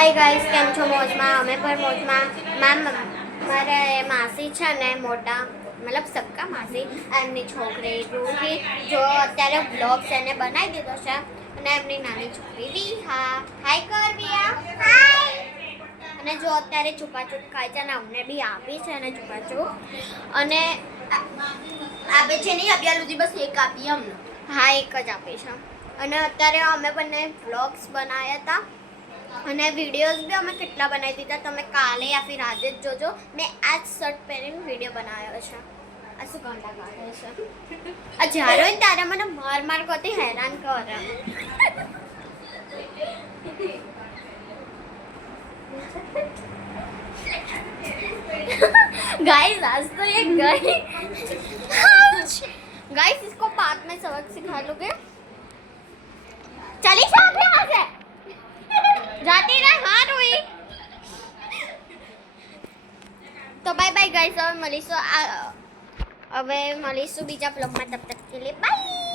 Hi guys, કેમ છો? મોજમાં? અમે પણ મોજમાં. મારે માસી છે ને મોટા, મતલબ સક્કા માસી, એમની છોકરી રૂહી જો અત્યારે બ્લોગ્સ એને બનાવી દીધો છે અને એમની નાની છોકરી વિહા. હાય કર વિહા. હાય. અને જો અત્યારે છુપાછુપ ખાય છે અને અમને બી આપી છે અને છુપાછુપ અને આપે છે નહીં આપ્યા સુધી બસ એક આપી અમને. હા, એક જ આપી છે. અને અત્યારે અમે બંને વ્લોગ્સ બનાવ્યા હતા અને વિડીયોઝ બી અમે કેટલા બનાવી દીધા. તમે કાલે યા ફિર આજે જ જોજો. મેં આ જ શર્ટ પહેરીને વિડીયો બનાવ્યો છે. આ શું ગાંડા કાઢે છે? આ જ્યારે હોય ને ત્યારે મને માર કરતી હેરાન કરે. गाइस आज तो ये गई गाइस इसको बाद में सबक सिखा लोगे. चली जा यहाँ से. जाती रहे. हाँ रुई. तो बाय बाय गाइस. હવે મળીશું બીજા બ્લોગમાં. તબ તક કે લીએ બાય.